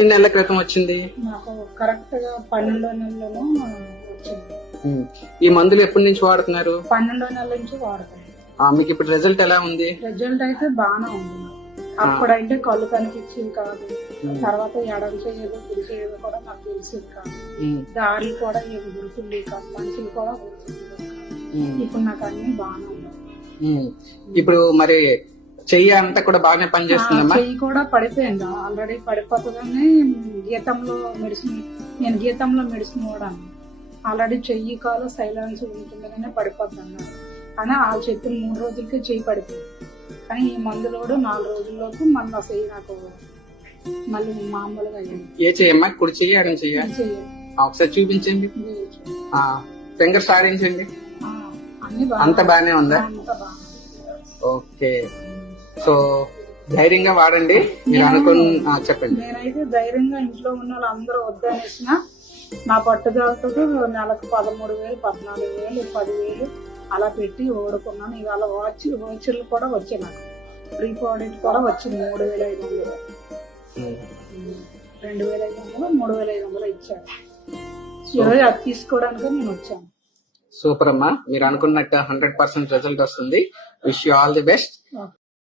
ఎన్ని నెలల క్రితం వచ్చింది? నాకు కరెక్ట్ గా 12వ నెలలోనూ వచ్చింది. ఈ మందులు ఎప్పటి నుంచి వాడుతున్నారు? 12వ నెల నుంచి వాడుతాను. మీకు ఇప్పుడు రిజల్ట్ ఎలా ఉంది? రిజల్ట్ అయితే బాగానే ఉంది. అప్పుడైతే కళ్ళు కనిపించింది కాదు, తర్వాత ఎడం చేయదు గురి చేయదు కూడా నాకు తెలిసింది కాదు, దారి కూడా ఏమి గుర్తుంది కాదు, మనుషులు కూడా గుర్తుంది కాదు. ఇప్పుడు నాకు అన్ని బాగానే ఉన్నాయి. ఇప్పుడు మరి చెయ్యి అంతా కూడా బాగానే పనిచేస్తుందమ్మా? చెయ్యి కూడా పడిపోయింది, ఆల్రెడీ పడిపోతుందని నేను గీతంలో మెడిసిన్ వాడాను. ఆల్రెడీ చెయ్యి కాలు సైలెన్స్ ఉంటుందని పడిపోద్ది అన్నారు. కానీ వాళ్ళు చెప్పిన 3 రోజులకే చెయ్యి పడిపోయింది. కానీ ఈ మందులో 4 రోజుల్లోపు మళ్ళీ చెయ్యి నాకు మళ్ళీ మామూలుగా అయ్యింది. ఏ చెయ్యమ్మా? కుడి చెయ్యి ఎడం చెయ్యి? చెయ్యి ఒకసారి చూపించండి, ఫింగర్స్ ఆడించండి. అన్ని అంత బాగానే ఉందా? అంత బాగా. ఓకే, సో ధైర్యంగా వాడండి. మీరు అనుకున్న చెప్పండి. నేనైతే ధైర్యంగా ఇంట్లో ఉన్న వాళ్ళందరూ వద్దనేసిన నా పట్టుదలతో నెలకు 13,000, 14,000, 10,000 అలా పెట్టి ఓడుకున్నాను. ఇవాళ వాచర్లు కూడా వచ్చాయి, నాకు ప్రీ ఆడిట్ కూడా వచ్చింది. 3,500, 2,500, 3,500 ఇచ్చాను. ఈరోజు అది తీసుకోవడానికి నేను వచ్చాను. సూపర్ అమ్మా, మీరు అనుకున్నట్టు 100% రిజల్ట్ వస్తుంది. Wish you all the best.